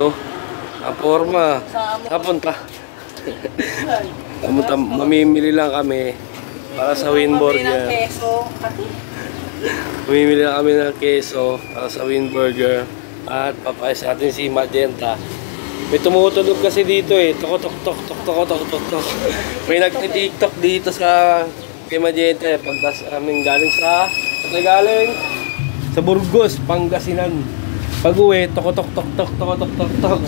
No? Ang forma. Napunta. Mamimili lang kami para sa Winburger. Mamimili lang kami ng keso para sa Winburger. At papayas natin si Magenta. May tumutulog kasi dito eh. Tok. May nagtitiktok dito sa kay Magenta eh. Pagdas aming galing sa Burgos, Pangasinan. Pag-uwi, tok.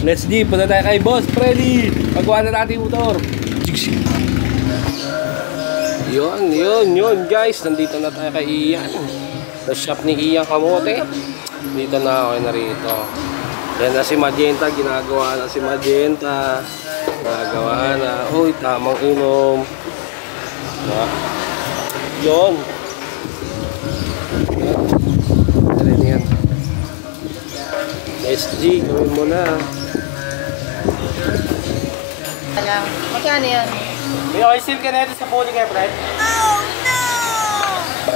Let's go, punta tayo kay Boss Freddy. Pagawa na natin yung motor. Yun guys. Nandito na tayo kay Ian. Sa shop ni Ian Kamote. Dito na ako na rito. Yan na si Magenta. Ginagawa na si Magenta. Ginagawa na. Uy, tamang inom. Yun. Yan. SG, gawin mo na. Magkano yan? May oil seal ka na ito sa bowling eh, Fred? Oh no!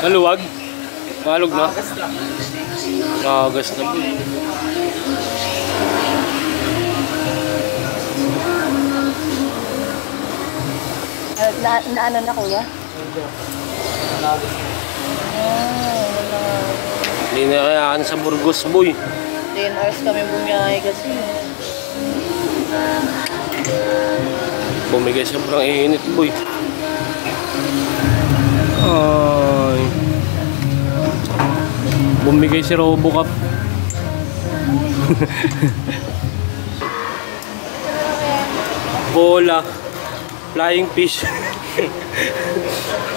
Maluwag? Malug na? Kagas na. Ano na kuya? Hindi na kayaan sa Burgos, boy. 10 hours kami bumiyahe kasi. Bumigay sobrang init, boy. Ay. Bumigay si Robocop. Bola. Flying fish.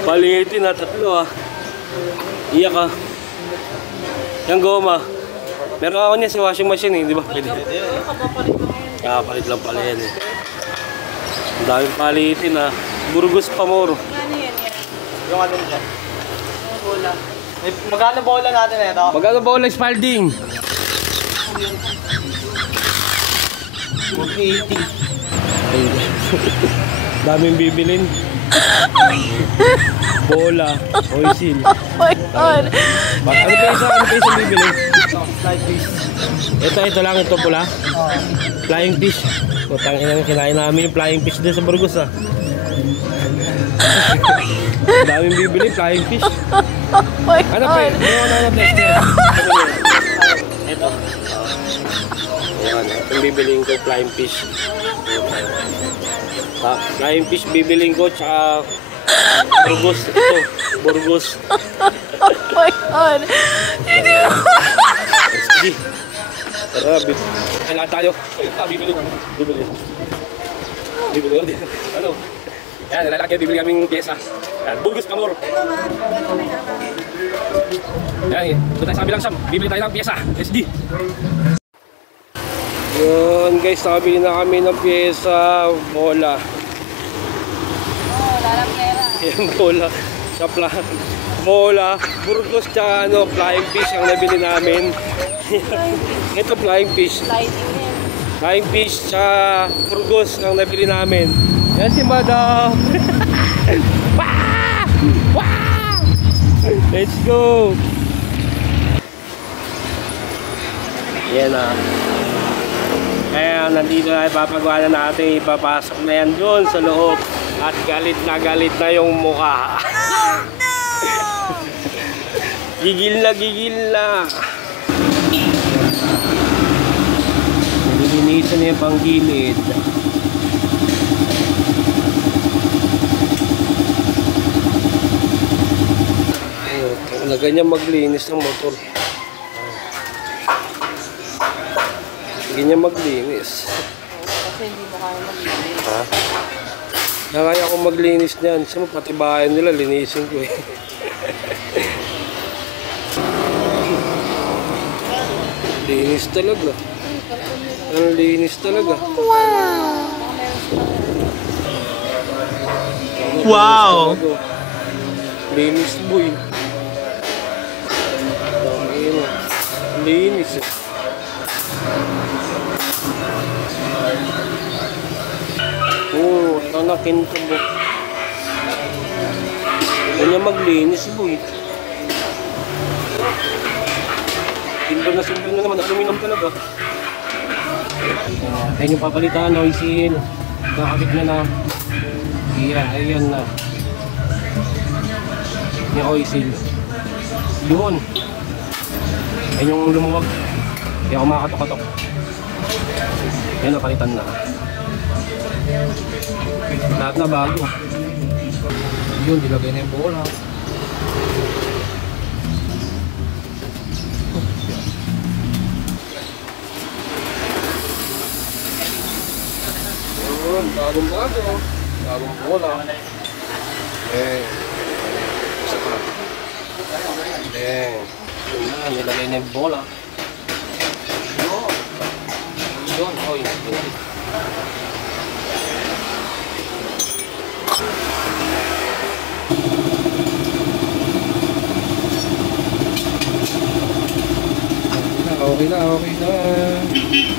Palitin na tatlo ah. Iyak ah. Yung goma. Meron ako niya sa washing machine eh, di ba? Pwede. Palit lang pala yan eh. Ang daming palitin ah. Burgos Pamoro. Ano yan? Yung ano niya? Bola. Magkano bola natin na ito? Magkano ba ulit Spalding? 180. Daming bibilin. Bola, oisil. Oh my God! Ano peso bibili? Flight fish. Ito lang, ito pula. Flying fish. Putang ina, kinain namin yung flying fish din sa Burgos ah. Daming bibili, flying fish. Oh my Ano God! Ano tester? Ito. Ayan, itong bibiliin ko, flying fish. Flying fish bibiliin ko, tsaka Burgos. Ito, Burgos. Oh my God! Hindi mo! Sige. Tara, kailangan tayo. Bibili. Ano? Yan, nalalaki, bibili kaming pyesa. Yan, Burgos Pamoro. Yan, doon tayo sa kabilang siyam. Bibili tayo ng pyesa. SD. Yun guys, nakabili na kami ng pyesa. Bola. Oh, lalapera. Yan, bola. Sa bola. Burgos tsaka ano, flying fish ang nabili namin. Ito flying fish. Lighting yan. Flying fish tsaka Burgos ang nabili namin. Yan si Madam. Wow! Let's go! Yan ah. Kaya nandito na ipapagawa na natin. Ipapasok na yan doon sa loob. At galit na yung mukha. Gigil na. Nilinisan niya yung panggilid. Na ganyan maglinis ng motor. Ganyan maglinis. Kasi hindi mo kaya maglinis. Ha? Nakaya ko maglinis niyan. Sa pati bahay nila, linisin ko eh. Linis talaga. Ang linis talaga. Wow! Linis boy. Linis eh. Oo, tanakin ko ba? Kanya maglinis boy. Silver na naman, aluminum talaga. Ayun yung papalitan, oil seal. Nakakabit na. Ayan, ayan na. Yung oil seal. Yun. Ayun yung lumuwag. Kaya kumakatok-katok. Yan, napalitan na. Lahat na bago. Yun, dilagay na yung bola. Yun, bagong bago. Bagong bola. Isa pa. Yun na, nilagay na yung bola. Yun, oh yun. Okay na.